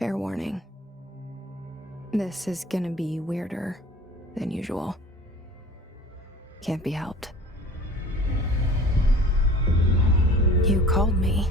Fair warning. This is gonna be weirder than usual. Can't be helped. You called me.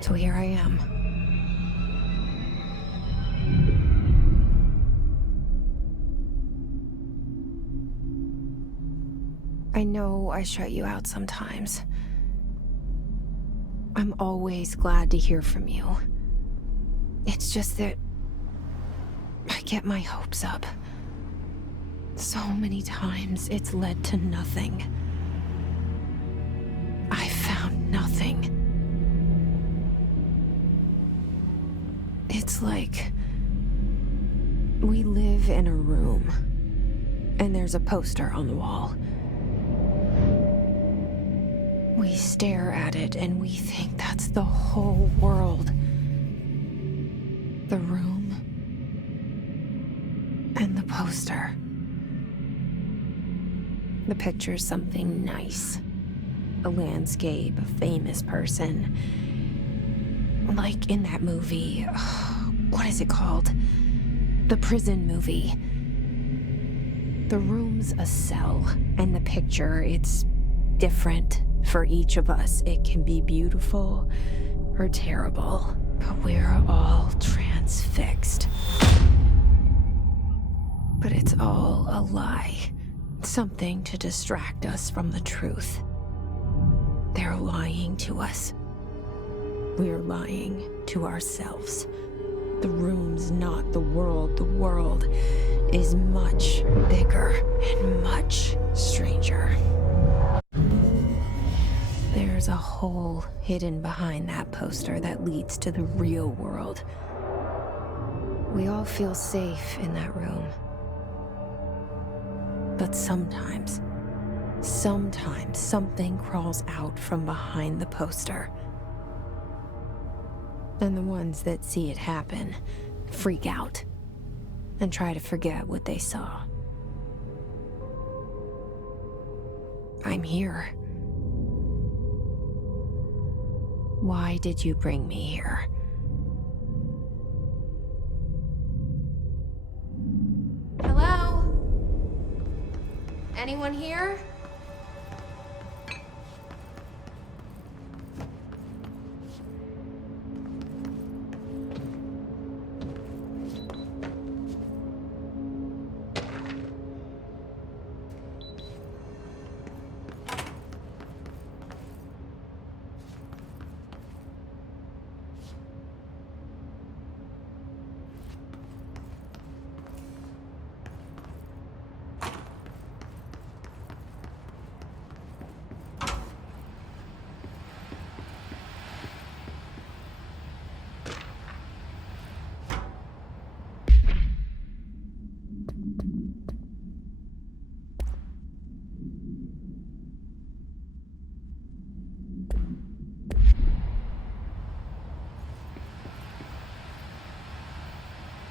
So here I am. I know I shut you out sometimes. I'm always glad to hear from you. It's just that I get my hopes up. So many times it's led to nothing. I found nothing. It's like we live in a room, and there's a poster on the wall. We stare at it and we think that's the whole world. The room and the poster. The picture's something nice. A landscape, a famous person. Like in that movie, what is it called? The prison movie. The room's a cell, and the picture, it's different for each of us. It can be beautiful or terrible, but we're all transfixed. But it's all a lie. Something to distract us from the truth. They're lying to us. We're lying to ourselves. The room's not the world. The world is much bigger and much stranger. There's a hole hidden behind that poster that leads to the real world. We all feel safe in that room. But sometimes something crawls out from behind the poster. And the ones that see it happen freak out and try to forget what they saw. I'm here. Why did you bring me here? Hello? Anyone here?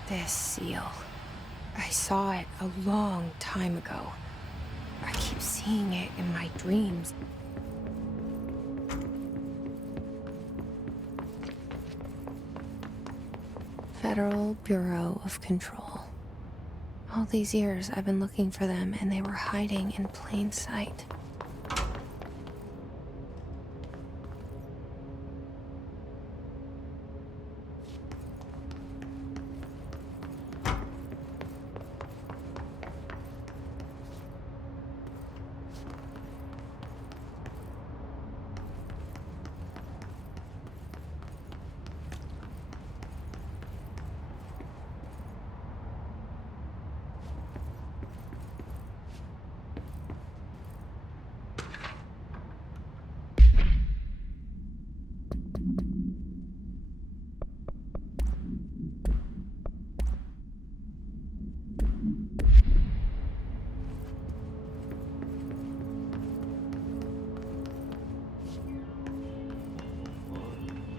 This seal. I saw it a long time ago. I keep seeing it in my dreams. Federal Bureau of Control. All these years I've been looking for them, and they were hiding in plain sight.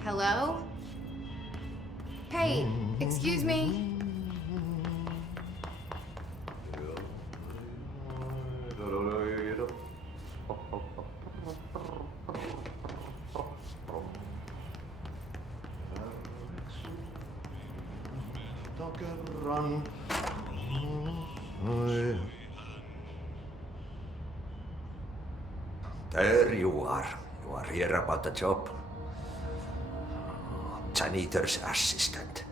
Hello? Hey, excuse me. There you are. You are here about the job. Janitor's assistant.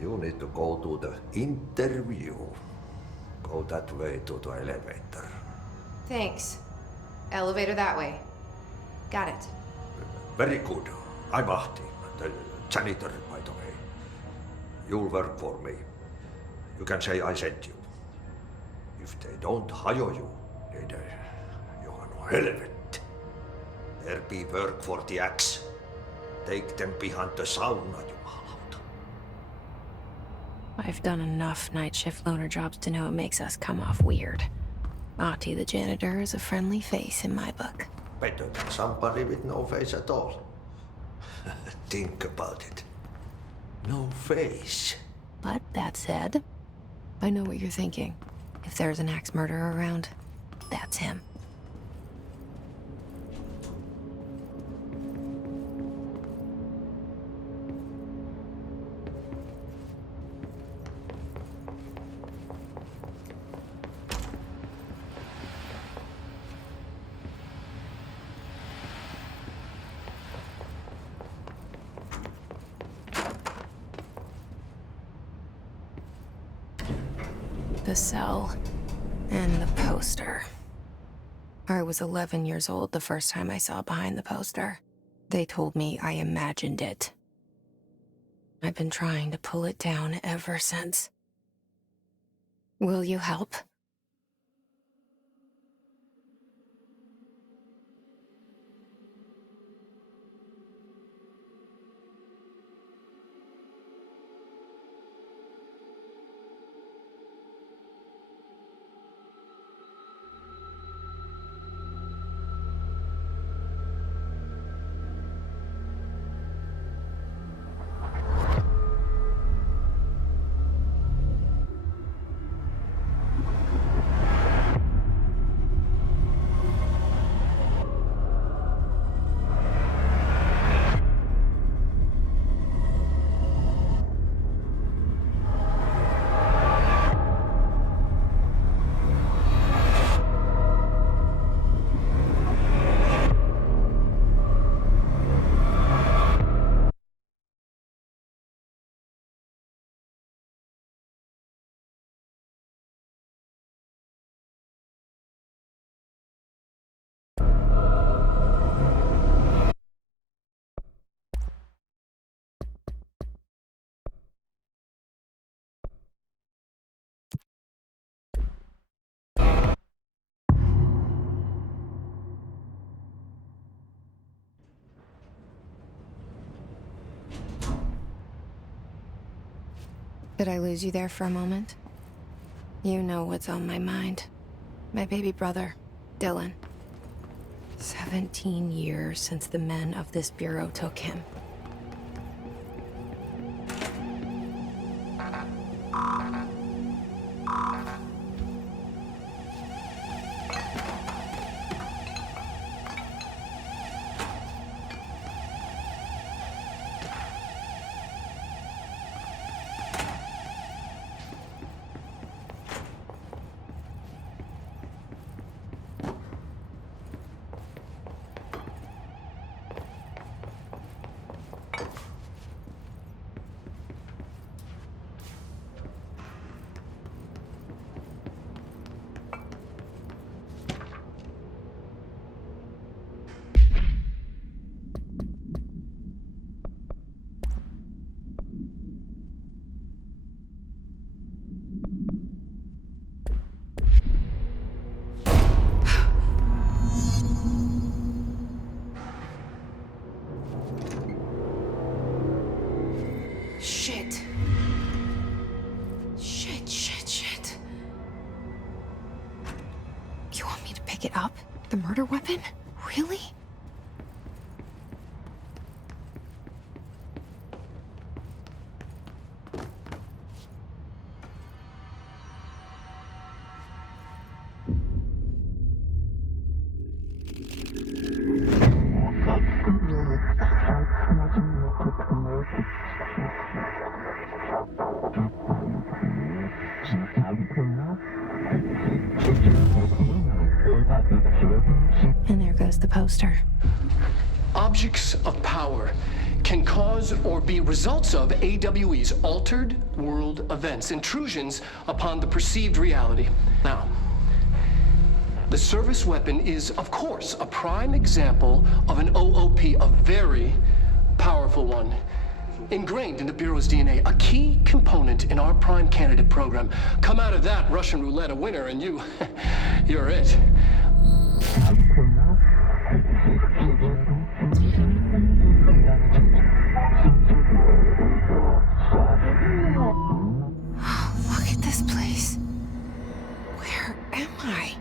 You need to go to the interview. Go that way to the elevator. Thanks. Elevator that way. Got it. Very good. I'm Ahti, the janitor, by the way. You'll work for me. You can say I sent you. If they don't hire you, then you are no helvet. There be work for the axe. Take them behind the sauna, jumalauta. I've done enough night shift loner jobs to know it makes us come off weird. Ahti the janitor is a friendly face in my book. Better than somebody with no face at all. Think about it. No face. But that said, I know what you're thinking. If there's an axe murderer around, that's him. The cell and the poster. I was 11 years old the first time I saw behind the poster. They told me I imagined it. I've been trying to pull it down ever since. Will you help? Did I lose you there for a moment? You know what's on my mind. My baby brother, Dylan. 17 years since the men of this bureau took him. Shit. Shit. You want me to pick it up? The murder weapon? Really? And there goes the poster. Objects of power can cause or be results of AWE's altered world events, intrusions upon the perceived reality. Now, the service weapon is, of course, a prime example of an OOP, a very powerful one. Ingrained in the Bureau's DNA, a key component in our prime candidate program. Come out of that Russian roulette a winner and you're it. Look at this place. Where am I?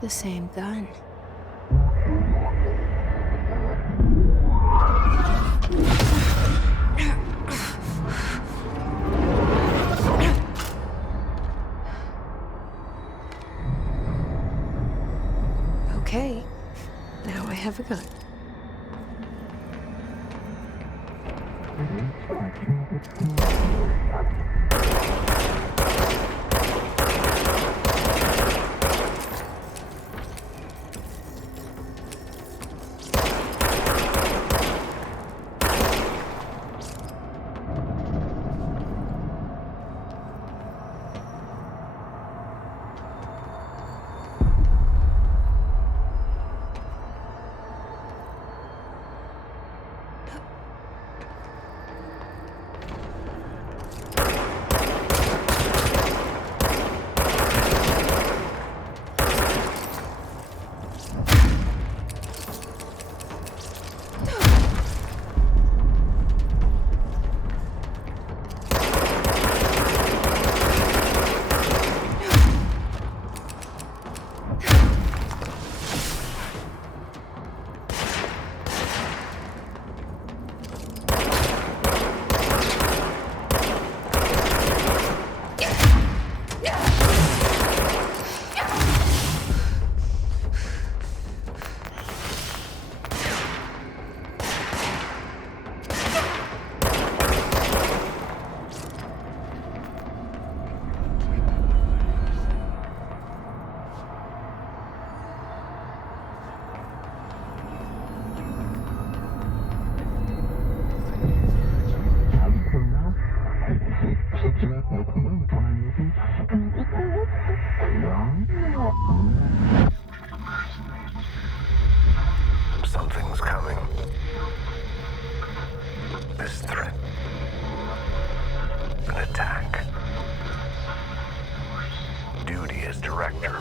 The same gun. Okay, now I have a gun. Something's coming. This threat. An attack. Duty as director.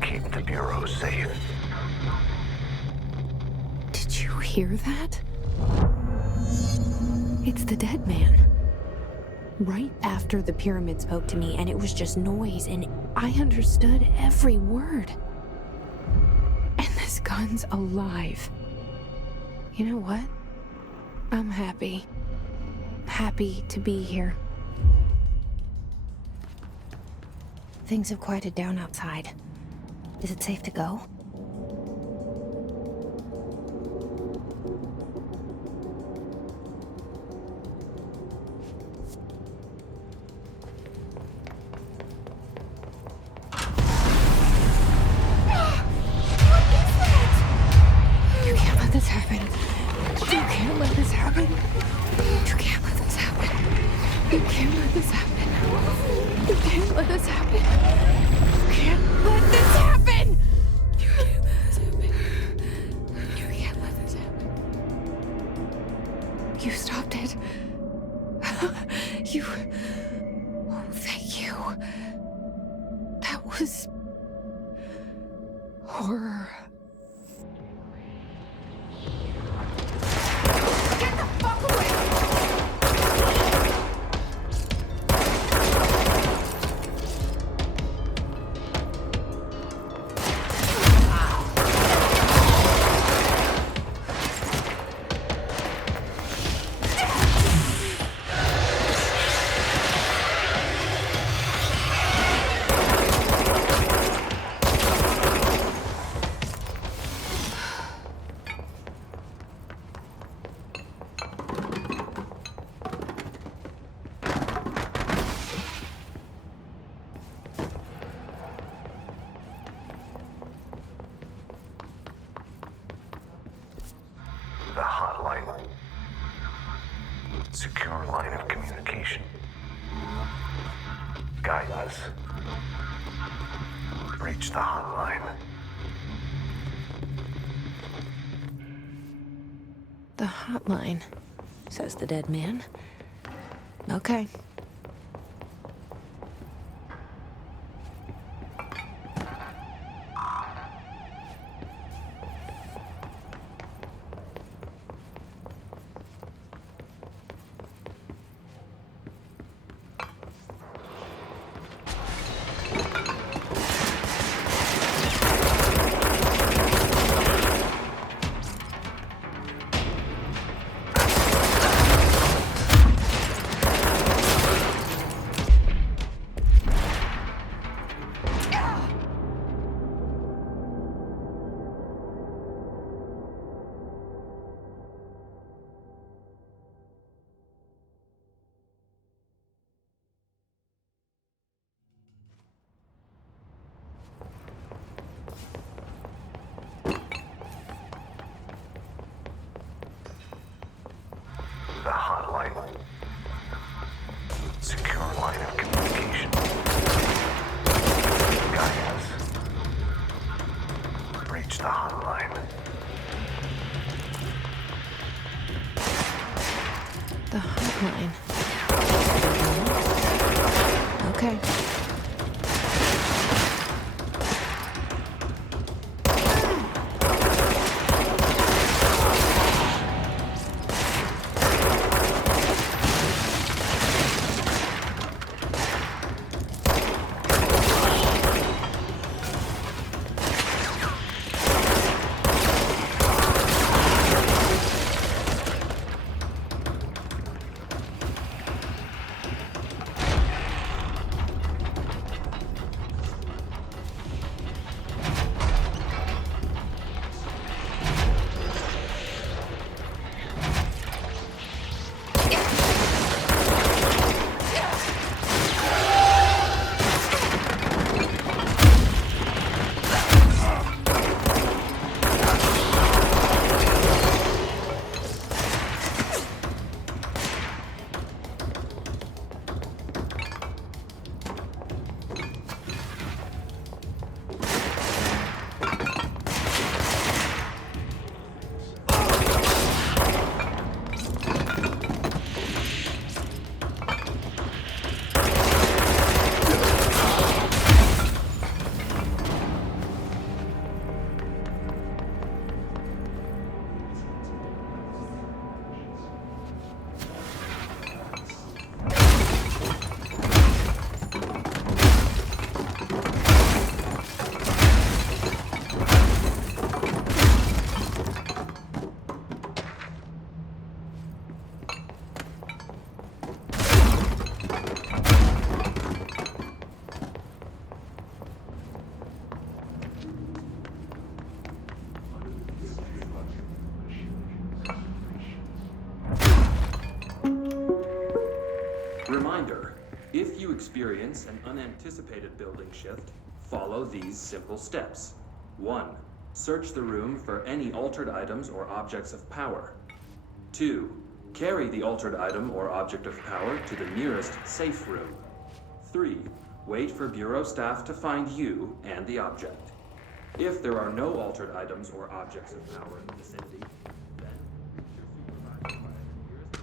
Keep the Bureau safe. Did you hear that? It's the dead man. Right after the pyramid spoke to me, and it was just noise, and I understood every word. And this gun's alive. You know what? I'm happy. Happy to be here. Things have quieted down outside. Is it safe to go? You can't let this happen. You can't let this happen. You can't let this happen. You can't let this happen. You can't let this happen. You can't let this happen. You was horror. Get the fuck away! The hotline. Secure line of communication. Guidance. Reach the hotline. The hotline, says the dead man. Okay. The hotline. Secure line of communication. Guidance. Reach the hotline. The hotline. Okay. Reminder, if you experience an unanticipated building shift, follow these simple steps. 1. Search the room for any altered items or objects of power. 2. Carry the altered item or object of power to the nearest safe room. 3. Wait for Bureau staff to find you and the object. If there are no altered items or objects of power in the vicinity, then you're supervised by the nearest...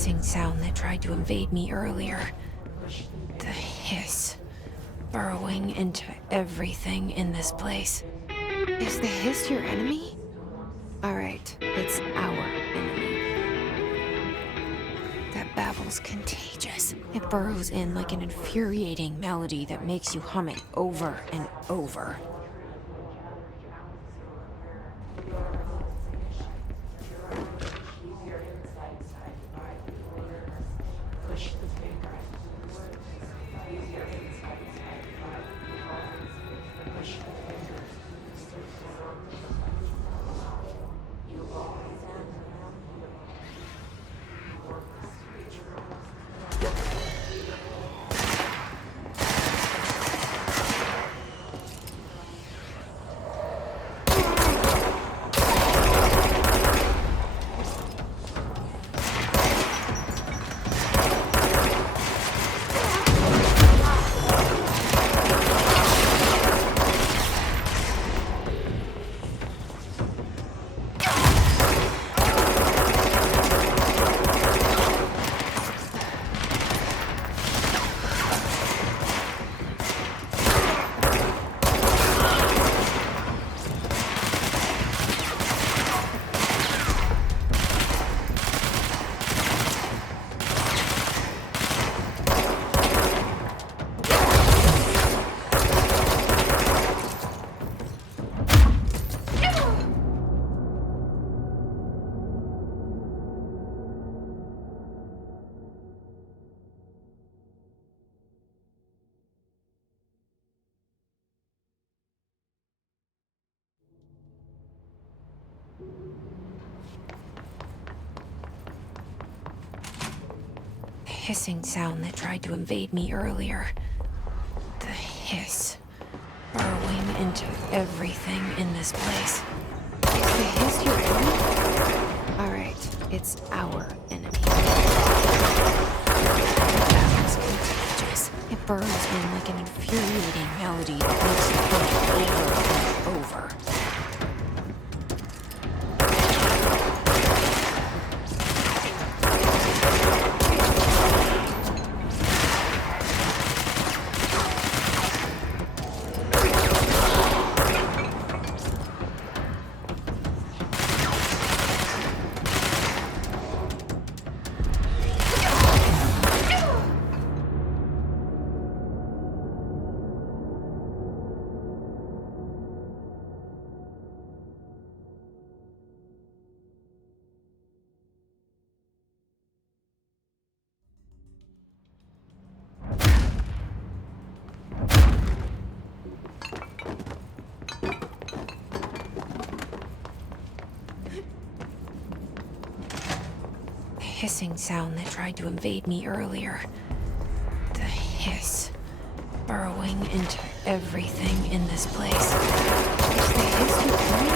hissing sound that tried to invade me earlier. The hiss. Burrowing into everything in this place. Is the hiss your enemy? Alright, it's our enemy. That babble's contagious. It burrows in like an infuriating melody that makes you hum it over and over. Hissing sound that tried to invade me earlier. The hiss. Burrowing into everything in this place. Is the hiss your enemy? Alright, it's our enemy. That was contagious. It burrows in like an infuriating melody that makes you hum it over and over. Hissing sound that tried to invade me earlier. The hiss. Burrowing into everything in this place. Is the hiss your enemy?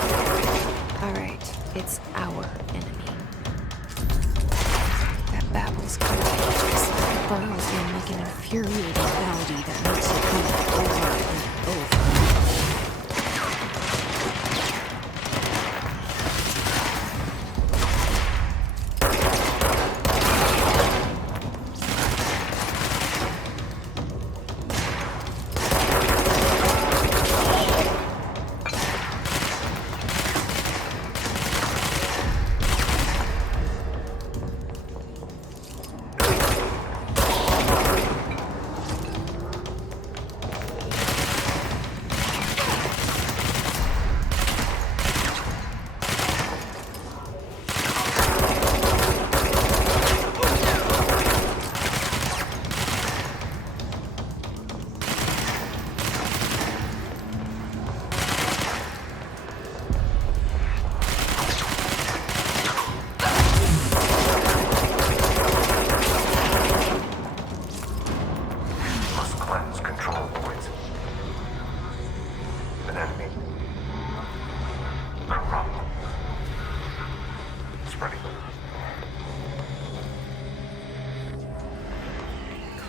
Alright, it's our enemy. That babble's contagious. It burrows in like an infuriating melody that makes you hum over and over.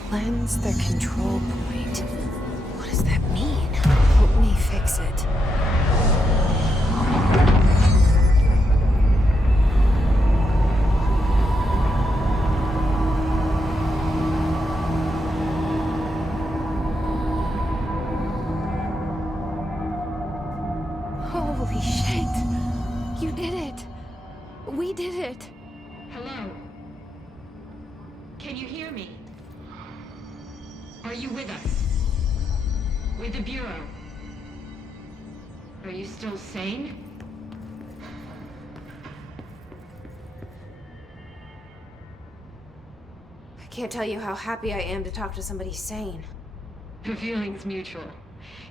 Cleanse the control point. What does that mean? Help me fix it. Holy shit. You did it. We did it. Hello? Can you hear me? Are you with us? With the Bureau? Are you still sane? I can't tell you how happy I am to talk to somebody sane. The feeling's mutual.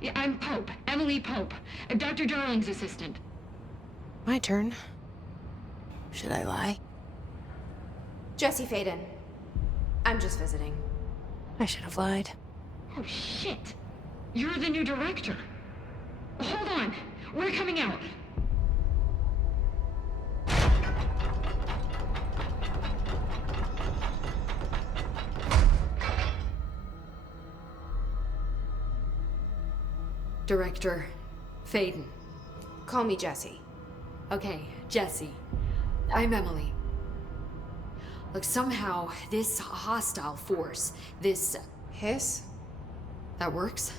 Yeah, I'm Pope, Emily Pope, Dr. Darling's assistant. My turn. Should I lie? Jesse Faden. I'm just visiting. I should have lied. Oh, shit. You're the new director. Hold on. We're coming out. Director Faden. Call me Jesse. Okay, Jesse. I'm Emily. Look, somehow this hostile force, this... Hiss? that works?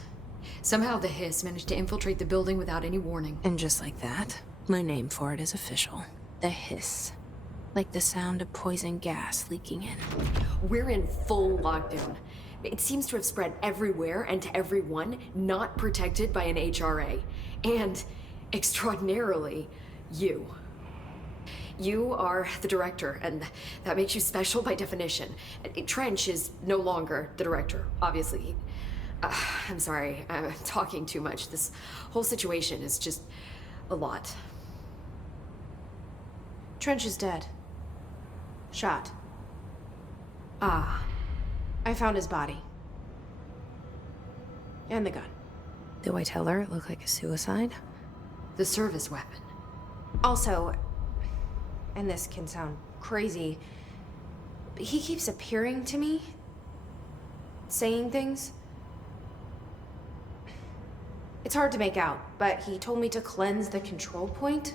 Somehow the hiss managed to infiltrate the building without any warning. And just like that, my name for it is official. The hiss. Like the sound of poison gas leaking in. We're in full lockdown. It seems to have spread everywhere and to everyone not protected by an HRA. And, extraordinarily, you. You are the director, and that makes you special by definition. Trench is no longer the director, obviously. I'm sorry, I'm talking too much. This whole situation is just a lot. Trench is dead. Shot. Ah, I found his body. And the gun. Do I tell her it looked like a suicide? the service weapon. Also, and this can sound crazy, but he keeps appearing to me, saying things. It's hard to make out, but he told me to cleanse the control point,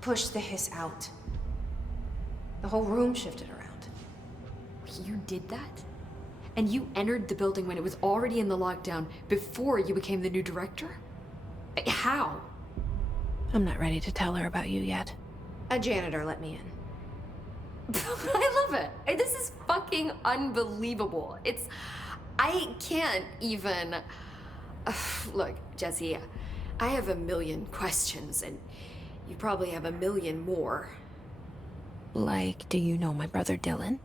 push the hiss out. The whole room shifted around. You did that? And you entered the building when it was already in the lockdown before you became the new director? How? I'm not ready to tell her about you yet. A janitor let me in. I love it. This is fucking unbelievable. I can't even... Look, Jesse, I have a million questions, and you probably have a million more. Like, do you know my brother Dylan?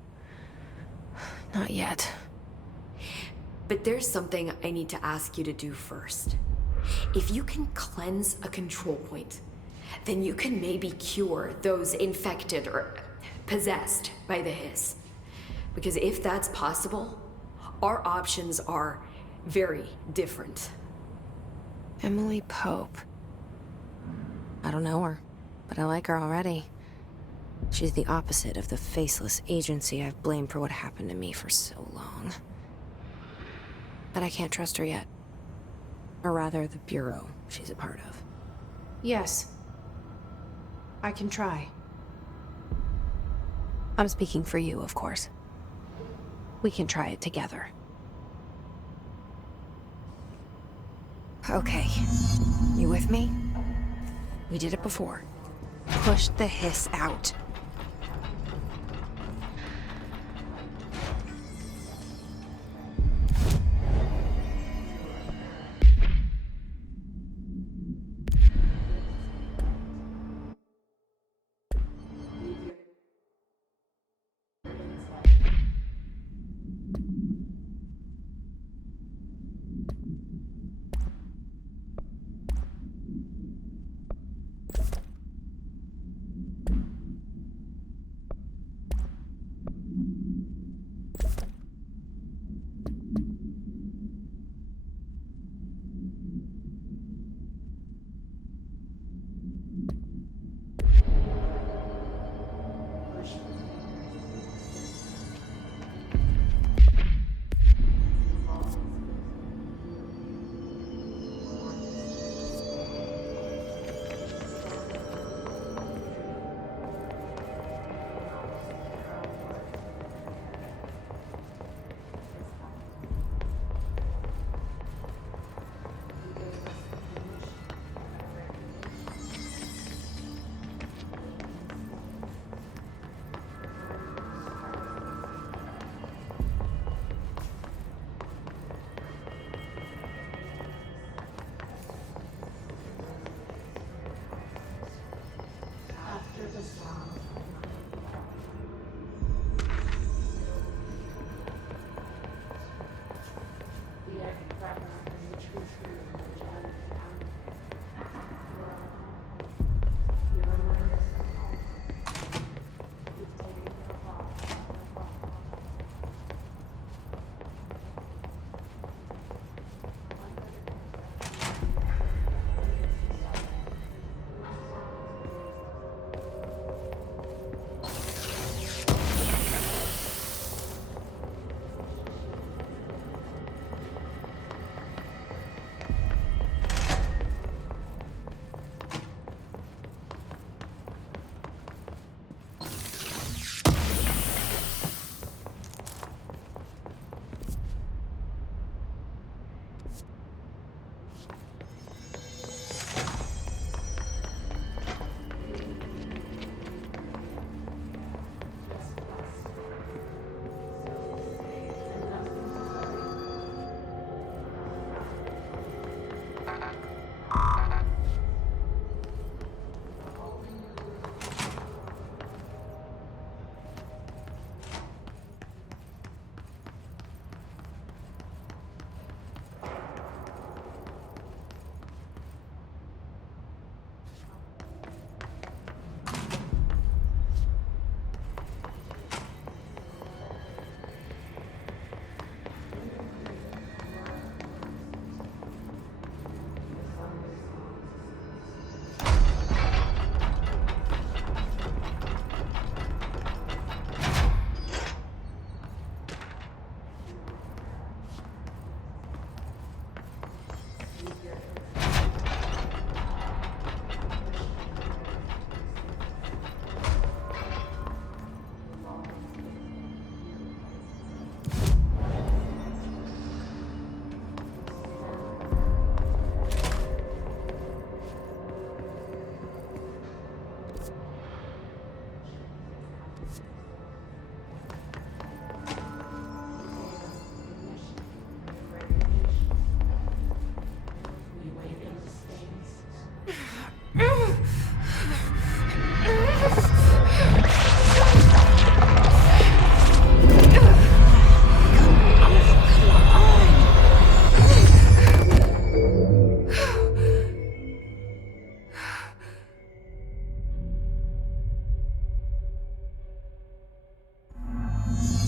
Not yet. But there's something I need to ask you to do first. If you can cleanse a control point, then you can maybe cure those infected or possessed by the hiss. Because if that's possible, our options are very different. Emily Pope. I don't know her, but I like her already. She's the opposite of the faceless agency I've blamed for what happened to me for so long. But I can't trust her yet. Or rather, the Bureau she's a part of. Yes. I can try. I'm speaking for you, of course. We can try it together. Okay. You with me? We did it before. Push the hiss out.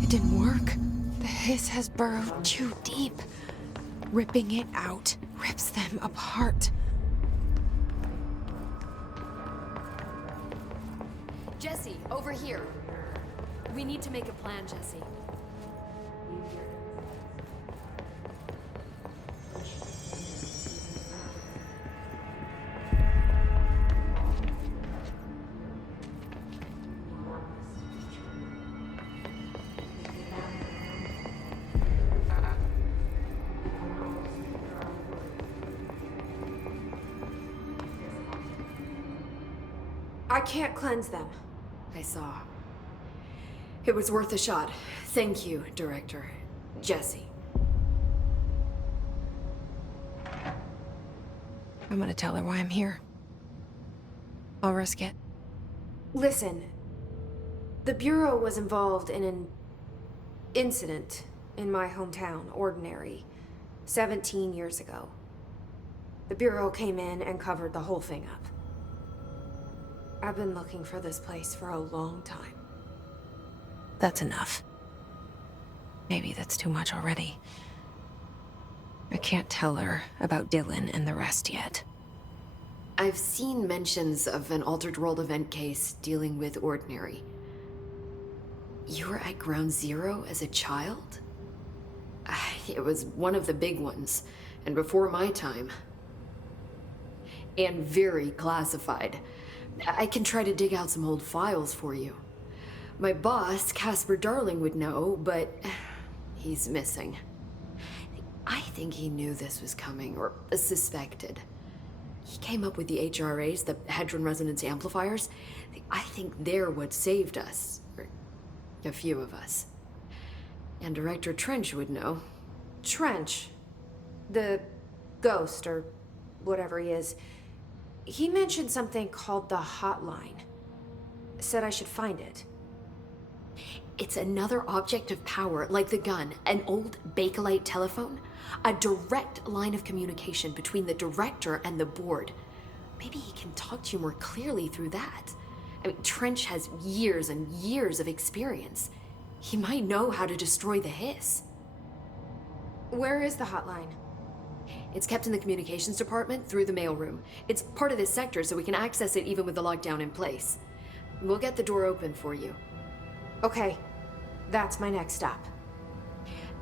It didn't work. The hiss has burrowed too deep. Ripping it out rips them apart. Jesse, over here. We need to make a plan, Jesse. I can't cleanse them. I saw. It was worth a shot. Thank you, Director. Jesse. I'm gonna tell her why I'm here. I'll risk it. Listen, the Bureau was involved in an incident in my hometown, Ordinary, 17 years ago. The Bureau came in and covered the whole thing up. I've been looking for this place for a long time. That's enough. Maybe that's too much already. I can't tell her about Dylan and the rest yet. I've seen mentions of an Altered World event case dealing with Ordinary. You were at Ground Zero as a child? It was one of the big ones, and before my time. And very classified. I can try to dig out some old files for you. My boss, Casper Darling, would know, but he's missing. I think he knew this was coming, or suspected. He came up with the HRAs, the Hadron Resonance Amplifiers. I think they're what saved us, or a few of us. And Director Trench would know. Trench, the ghost, or whatever he is, he mentioned something called the Hotline. Said I should find it. It's another object of power, like the gun, an old Bakelite telephone. A direct line of communication between the director and the board. Maybe he can talk to you more clearly through that. I mean, Trench has years and years of experience. He might know how to destroy the hiss. Where is the hotline? It's kept in the communications department through the mailroom. It's part of this sector, so we can access it even with the lockdown in place. We'll get the door open for you. Okay, that's my next stop.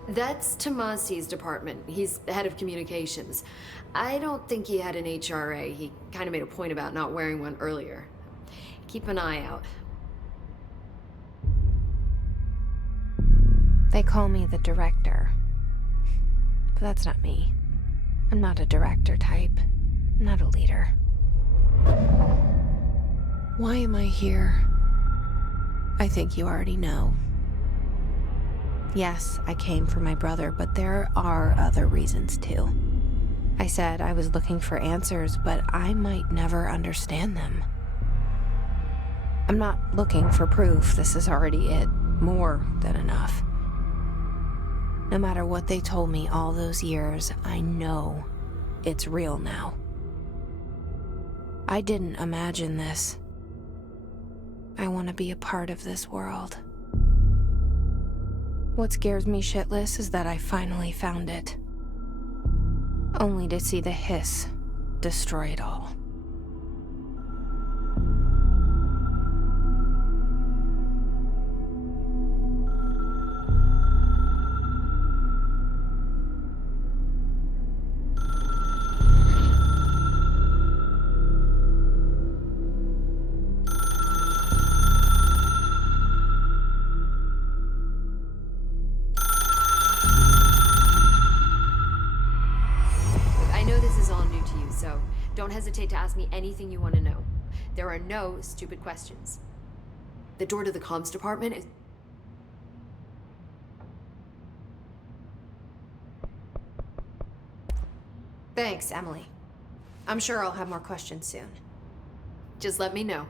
That's Tomasi's department. He's head of communications. I don't think he had an HRA. He kind of made a point about not wearing one earlier. Keep an eye out. They call me the director. But that's not me. I'm not a director type. I'm not a leader. Why am I here? I think you already know. Yes, I came for my brother, but there are other reasons too. I said I was looking for answers, but I might never understand them. I'm not looking for proof. This is already it. More than enough. No matter what they told me all those years, I know it's real now. I didn't imagine this. I want to be a part of this world. What scares me shitless is that I finally found it. Only to see the hiss destroy it all. So don't hesitate to ask me anything you want to know. There are no stupid questions. The door to the comms department is... Thanks, Emily. I'm sure I'll have more questions soon. Just let me know.